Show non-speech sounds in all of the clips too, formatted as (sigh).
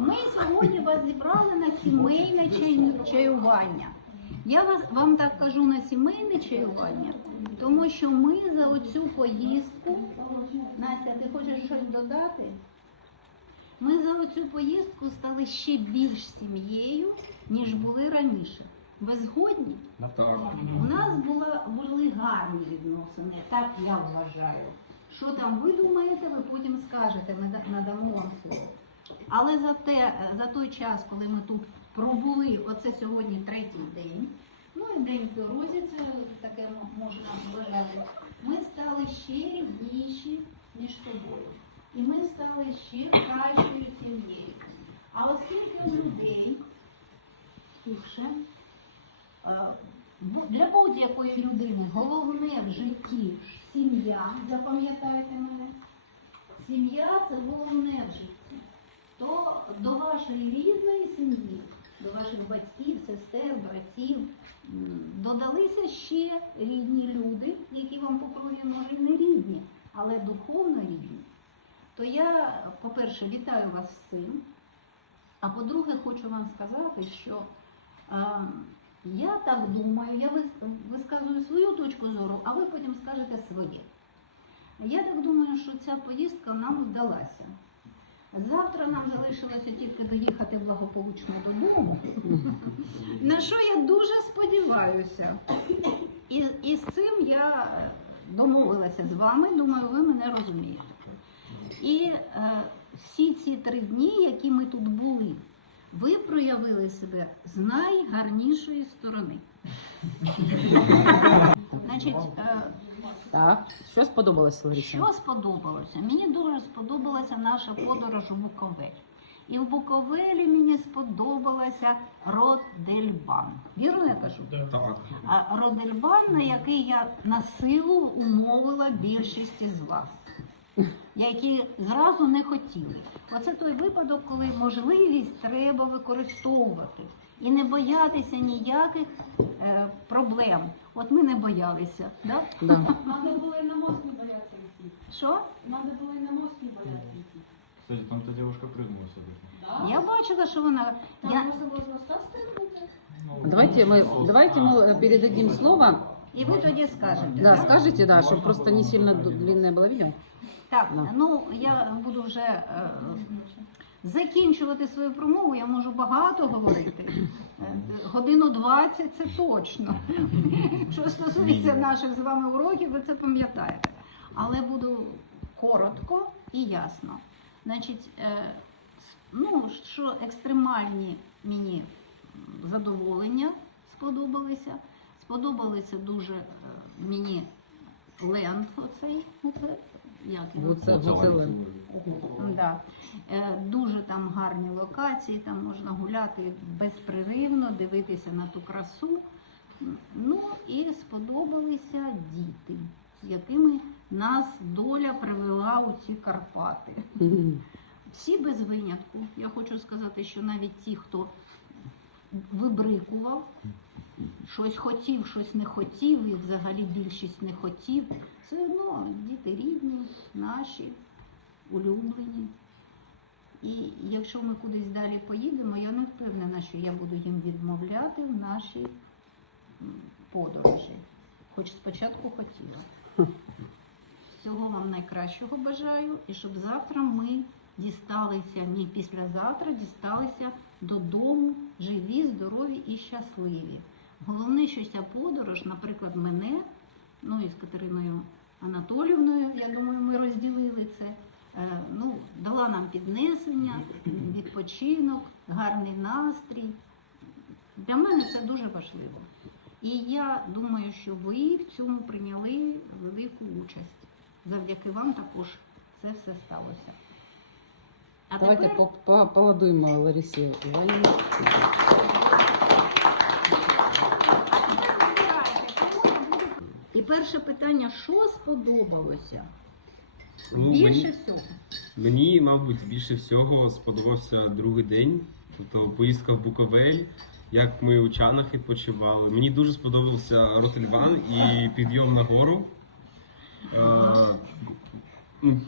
Ми сьогодні вас зібрали на сімейне чаювання. Я вас вам так кажу на сімейне чаювання, тому що ми за оцю поїздку. Настя, ти хочеш щось додати? Ми за оцю поїздку стали ще більш сім'єю, ніж були раніше. Ви згодні? Так. У нас була, були гарні відносини, так я вважаю. Що там ви думаєте, ви потім скажете, надамо вам слово. Але за, те, за той час, коли ми тут пробули, оце сьогодні третій день, ну і день в дорозі, це таке можна вважати, ми стали ще рідніші між собою. І ми стали ще кращою сім'єю. А оскільки у людей тихше, Е, Для будь-якої людини головне в житті сім'я, запам'ятайте мене. Сім'я це головне в житті. До вашої рідної сім'ї, до ваших батьків, сестер, братів додалися ще рідні люди, які вам по крові може не рідні, але духовно рідні. То я, по-перше, вітаю вас з цим. А по-друге, хочу вам сказати, що е, я так думаю, я висказую свою точку зору, а ви потім скажете своє. Я так думаю, що ця поїздка нам вдалася. Завтра нам залишилося тільки доїхати благополучно додому, на що я дуже сподіваюся. І, і з цим я домовилася з вами, думаю, ви мене розумієте. І е, всі ці три дні, які ми тут були, ви проявили себе з найгарнішої сторони. (laughs) Значить, е, Так, що сподобалось Ларисі? що сподобалося? Мені дуже сподобалася наша подорож у Буковель. І в Буковелі мені сподобалася Родельбан. Вірно я кажу? Так. А Родельбан, на який я на силу умовила більшість із вас, які зразу не хотіли. Оце той випадок, коли можливість треба використовувати і не боятися ніяких е, проблем. От ми не боялися. Да? Да. Надо было и на мост не бояться идти. Що? Надо было и на мост не бояться идти. Кстати, там та девушка прыгнула все-таки. Да? Я бачила, що вона. Там Я... можно было с моста спрыгнуть. Давайте мы, давайте мы передадим слово. І ви тоді скажете. Да, да? скажите, да, чтобы просто не сильно ду- длинное было видео. Так, Да. ну я буду вже е, закінчувати свою промову, я можу багато говорити. Е, Годину 20 це точно. Що стосується наших з вами уроків, ви це пам'ятаєте. Але буду коротко і ясно. Значить, е, ну, що екстремальні мені задоволення сподобалися. Сподобалися дуже е, мені ленд оцей. Як його? Гуцелен. Да. Е, Дуже там гарні локації, там можна гуляти безпреривно, дивитися на ту красу. Ну і сподобалися діти, з якими нас доля привела у ці Карпати. Всі без винятку. Я хочу сказати, що навіть ті, хто вибрикував, щось хотів, щось не хотів, і взагалі більшість не хотів. Все одно діти рідні, наші, улюблені. І якщо ми кудись далі поїдемо, я не впевнена, що я буду їм відмовляти в нашій подорожі. Хоч спочатку хотіла. Всього вам найкращого бажаю, і щоб завтра ми дісталися, ні післязавтра, дісталися додому живі, здорові і щасливі. Головне, що ця подорож, наприклад, мене, ну і з Катериною Анатолівною, я думаю, ми розділили це. е, Ну, дала нам піднесення, відпочинок, гарний настрій. Для мене це дуже важливо. І я думаю, що ви в цьому прийняли велику участь. Завдяки вам також це все сталося. А Давайте тепер по- по- поаплодуємо Ларисі Іванівні. Перше питання: що сподобалося? Ну, Більше мені, всього. мені, мабуть, більше всього сподобався другий день, тобто поїздка в Буковель, як ми у Чанах відпочивали. Мені дуже сподобався Ротельван і підйом на гору. Е, ну,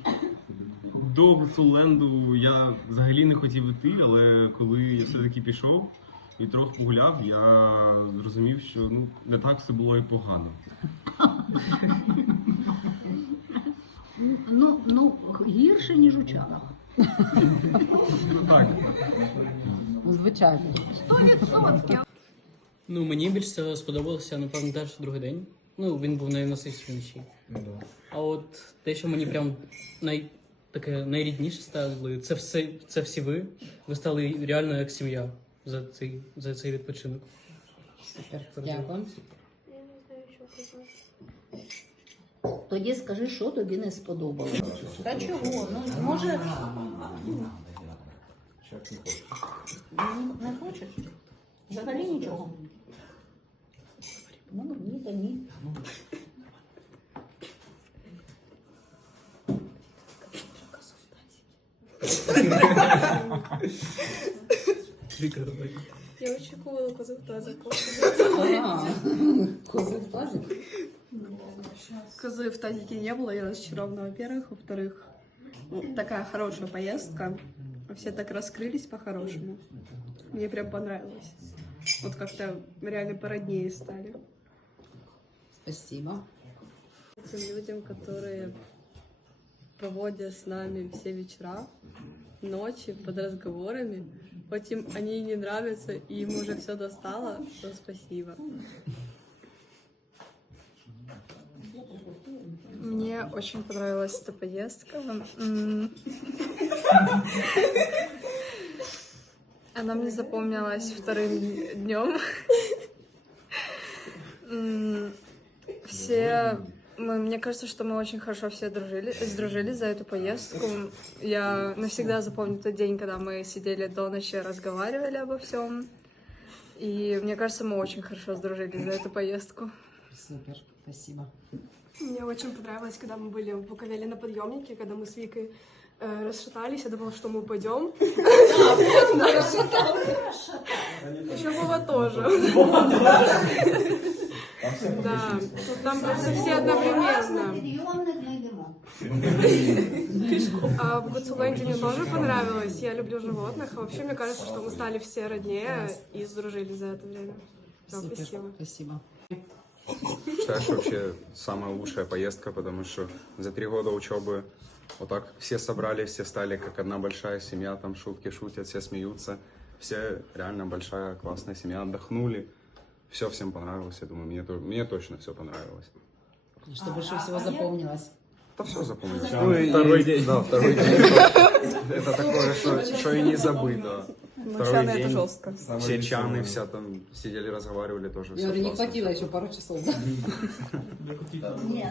до Гуцуленду я взагалі не хотів іти, але коли я все-таки пішов і трохи погуляв, я зрозумів, що ну, не так все було і погано. Ну, ну гірше, ніж у чанах. Ну так. Ну, Звичайно. Сто відсотків. Ну, мені більше сподобалося, напевно, теж другий день. Ну, він був найнасичніший. А от те, що мені прям най... таке найрідніше стали, це все це всі ви. Ви стали реально як сім'я за цей, за цей відпочинок. Супер. Дякую. Тоді скажи, що тобі не сподобалося. Та чого? Ну, може. Ну, Не хочеш? Взагалі нічого. Ну, ні, та ні. (laughs) (laughs) Я очікувала козу в тазику. Ага. (laughs) Кози в тазик. Козы в тазике не было, я разочарована, во-первых. Во-вторых, ну, такая хорошая поездка. Все так раскрылись по-хорошему. Мне прям понравилось. Вот как-то реально породнее стали. Спасибо. Тем людям, которые проводят с нами все вечера, ночи под разговорами. Хоть им они и не нравятся, и им уже все достало, то спасибо. Мне очень понравилась эта поездка. Она мне запомнилась вторым днем. Все, мы, мне кажется, что мы очень хорошо все дружили, сдружились за эту поездку. Я навсегда запомню тот день, когда мы сидели до ночи, разговаривали обо всем. И мне кажется, мы очень хорошо сдружились за эту поездку. Супер. Спасибо. Мне очень понравилось, когда мы были в Буковеле на подъемнике, когда мы с Викой э, расшатались. Я думала, что мы упадем. (laughs) Еще Вова тоже. Да, тут там просто все одновременно. Підйомник ми йдемо. А в Гуцуленде мне тоже понравилось. Я люблю животных. А вообще, мне кажется, что мы стали все роднее и сдружились за это время. Спасибо. Спасибо. Считаю, что вообще самая лучшая поездка, потому что за три года учебы вот так все собрались, все стали как одна большая семья, там шутки шутят, все смеются. Все реально большая классная семья, отдохнули Все всем понравилось, я думаю, мне, то- мне точно все понравилось. Что больше всего запомнилось? Да все запомнилось. Ну, и- второй день. Да, второй день. Это такое, что, что и не забыто. Второй это день. жестко. Все чаны, вся там сидели, разговаривали тоже. Я всё говорю, не классно. хватило еще пару часов. да? Ні,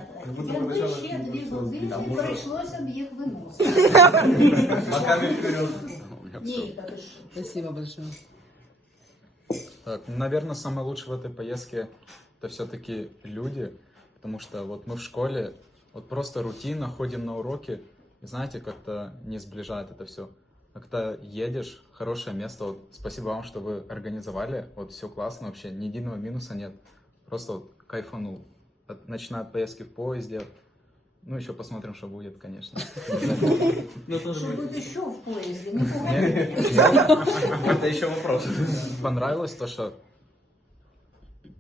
якби ще дві години, прийшлося б їх виносити. У меня всё. Ні, та ти що? Спасибо большое. Так, наверное, самое лучшее в этой поездке это все-таки люди, потому что вот мы в школе, вот просто рутинно ходим на уроки, и знаете, как-то не сближает это все. А когда едешь, хорошее место, вот спасибо вам, что вы организовали, вот все классно вообще, ни единого минуса нет, просто вот кайфанул. От- начиная от поездки в поезде, ну еще посмотрим, что будет, конечно. Що буде що в поїзді? Нікого не Это еще вопрос. Понравилось то, что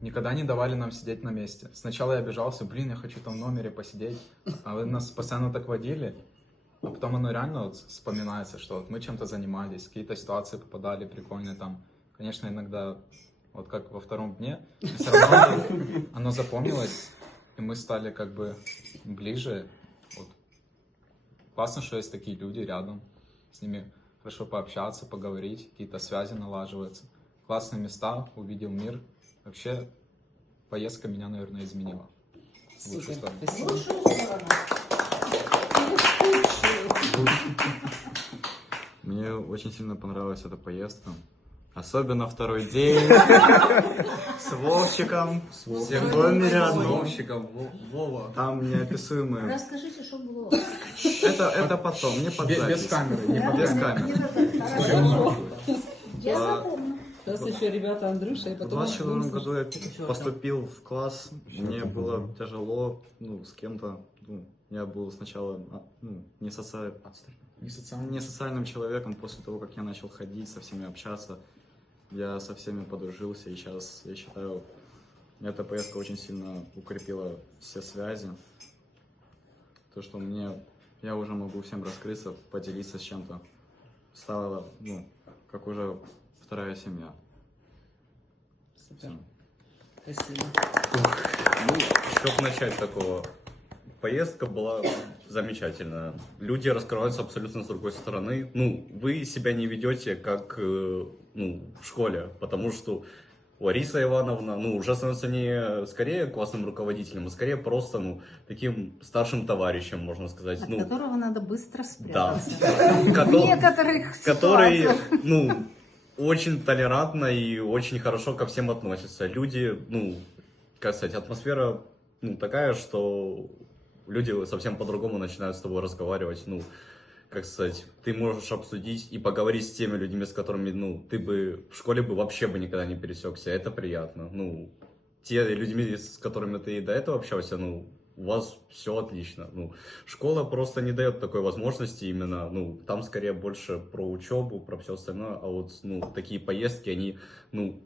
никогда не давали нам сидеть на месте. Сначала я обижался, блин, я хочу там в номере посидеть, а вы нас постоянно так водили. А потом оно реально вот вспоминается, что вот мы чем-то занимались, какие-то ситуации попадали прикольные там. Конечно, иногда, вот как во втором дне, но все равно оно, оно запомнилось, и мы стали как бы ближе. Вот. Классно, что есть такие люди рядом, с ними хорошо пообщаться, поговорить, какие-то связи налаживаются. Классные места, увидел мир. Вообще, поездка меня, наверное, изменила. Супер. Спасибо. Мне очень сильно понравилась эта поездка. Особенно второй день (laughs) с Вовчиком. Все в номере одном. Вова. Там неописуемые. Розкажіть, що було. Это, это потом, не под Без, запись. камеры, не Без камеры. Я запомню. Сейчас еще ребята Андрюша, и В потом... 24 Максим. году я поступил в класс, мне было тяжело, ну, с кем-то, ну, я был сначала, а, ну, не, соци- Не социально. не социальным человеком, после того, как я начал ходить, со всеми общаться, я со всеми подружился, и сейчас, я считаю, эта поездка очень сильно укрепила все связи, то, что мне, я уже могу всем раскрыться, поделиться с чем-то, стало, ну, как уже вторая семья. Супер. Спасибо. Ну, чтобы начать такого, поездка была замечательная. Люди раскрываются абсолютно с другой стороны. Ну, вы себя не ведете как э, ну, в школе, потому что Лариса Ивановна, ну, уже становится не скорее классным руководителем, а скорее просто, ну, таким старшим товарищем, можно сказать. От ну, которого надо быстро да. спрятаться. (laughs) Кото- В некоторых который, ну, очень толерантно и очень хорошо ко всем относится. Люди, ну, как сказать, атмосфера, ну, такая, что люди совсем по-другому начинают с тобой разговаривать, ну, как сказать, ты можешь обсудить и поговорить с теми людьми, с которыми, ну, ты бы в школе бы вообще бы никогда не пересекся, это приятно, ну, те людьми, с которыми ты и до этого общался, ну, у вас все отлично. Ну, школа просто не дает такой возможности именно, ну, там скорее больше про учебу, про все остальное, а вот, ну, такие поездки, они, ну,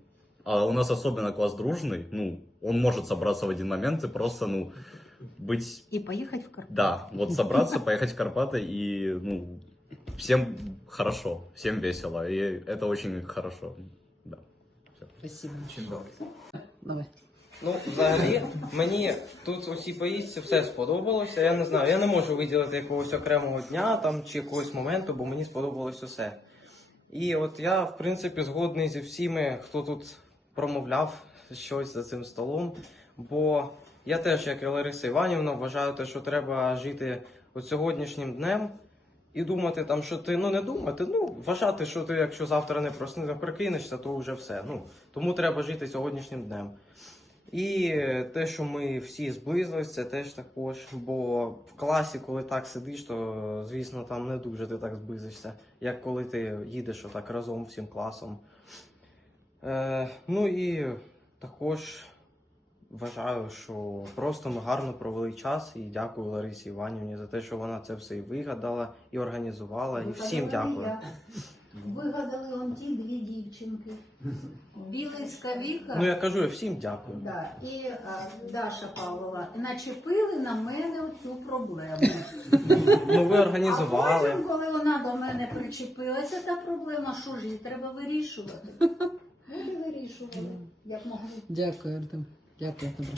а у нас особенно класс дружный, ну, он может собраться в один момент и просто, ну, быть И поехать в Карпаты. да, вот собраться, поехать в Карпаты и, ну, всем хорошо, всем весело, и это очень хорошо, да. Спасибо. Очень добре. Давай. Ну, взагалі, мені тут у цій поїздці все сподобалося. Я не знаю, я не можу виділити якогось окремого дня там чи якогось моменту, бо мені сподобалось усе. І от я, в принципі, згодний зі всіми, хто тут промовляв щось за цим столом. Бо я теж, як і Лариса Іванівна, вважаю те, що треба жити от сьогоднішнім днем і думати там, що ти ну не думати, ну вважати, що ти, якщо завтра не проснешся, прикинешся, то вже все. Ну тому треба жити сьогоднішнім днем. І те, що ми всі зблизились, це теж також. Бо в класі, коли так сидиш, то звісно там не дуже ти так зблизишся, як коли ти їдеш отак разом всім класом. Е, ну і також вважаю, що просто ми гарно провели час і дякую Ларисі Іванівні за те, що вона це все і вигадала, і організувала. І всім дякую. Вигадали он ті дві дівчинки. Білий скавіка. Ну я кажу, я всім дякую. Да, і а, Даша Павлова начепили на мене оцю проблему. Ну ви А потім, коли вона до мене причепилася, та проблема, що ж її треба вирішувати. І вирішували, як могли. Дякую, Артем. Дякую тобі.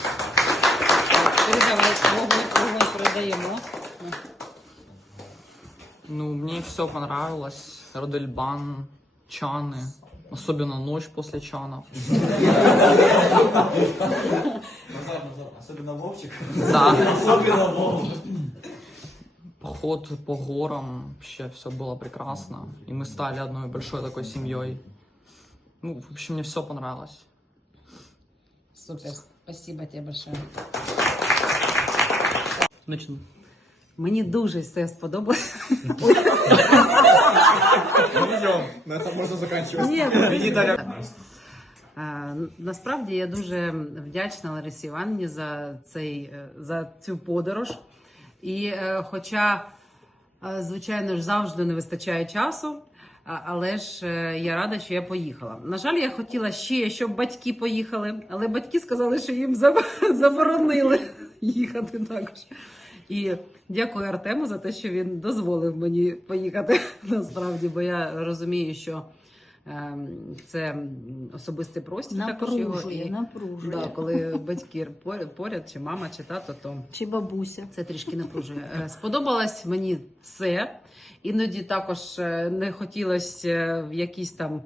Передавай, вогонь, вогонь передаємо. Ну, мне все понравилось. Родельбан, чаны. Особенно ночь после чанов. Особенно Вовчик. Да. Поход по горам, вообще все было прекрасно. И мы стали одной большой такой семьей. Ну, в общем, мне все понравилось. Супер. Спасибо тебе большое. Начну. Мені дуже все сподобалось. На этом можно заканчивать. Ні, Иди, Таля. Е, Насправді я дуже вдячна Ларисі Іванівні за цей е, за цю подорож. І е, хоча, е, звичайно ж, завжди не вистачає часу, але ж е, я рада, що я поїхала. На жаль, я хотіла ще, щоб батьки поїхали, але батьки сказали, що їм (laughs) заборонили їхати також. І дякую Артему за те, що він дозволив мені поїхати (laughs) насправді, бо я розумію, що це особистий простір. також його. І, напружує. да, коли батьки поряд, поряд, чи мама, чи тато, то Чи бабуся. це трішки напружує. Е, Сподобалось мені все. Іноді також е, не хотілося е, в якісь там.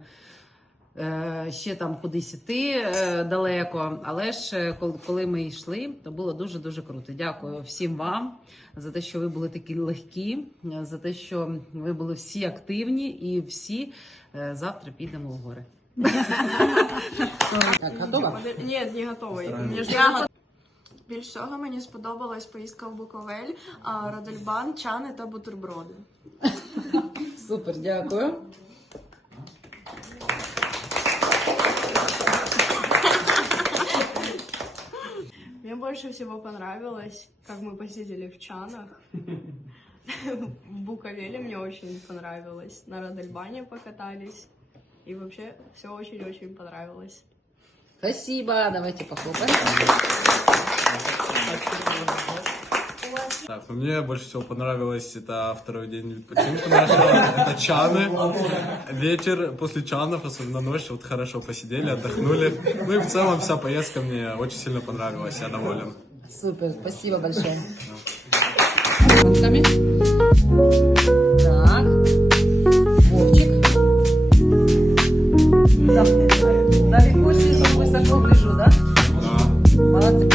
Е, Ще там кудись іти е, далеко, але ж е, коли ми йшли, то було дуже дуже круто. Дякую всім вам за те, що ви були такі легкі, за те, що ви були всі активні і всі завтра підемо в гори. (laughs) Так, готова? Ні, не готова. Я Більш всього мені сподобалась поїздка в Буковель, а, Родельбан, чани та бутерброди. Супер, дякую. Мне больше всего понравилось, как мы посидели в Чанах. (laughs) В Буковеле мне очень понравилось. На Родельбане покатались. И вообще все очень-очень понравилось. Спасибо, давайте похлопаем. Ну, мне больше всего понравилось это второй день відпочинку нашего, это чаны. Вечер после чанов, особенно ночь, вот хорошо посидели, отдохнули. Ну и в целом вся поездка мне очень сильно понравилась, я доволен. Супер, спасибо большое. Так. Вовчик. Да. Далеко снизу, высоко гляжу, да? Молодцы.